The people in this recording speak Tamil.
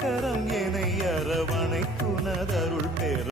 கரம் என அரவணைத்துனதருள் பெற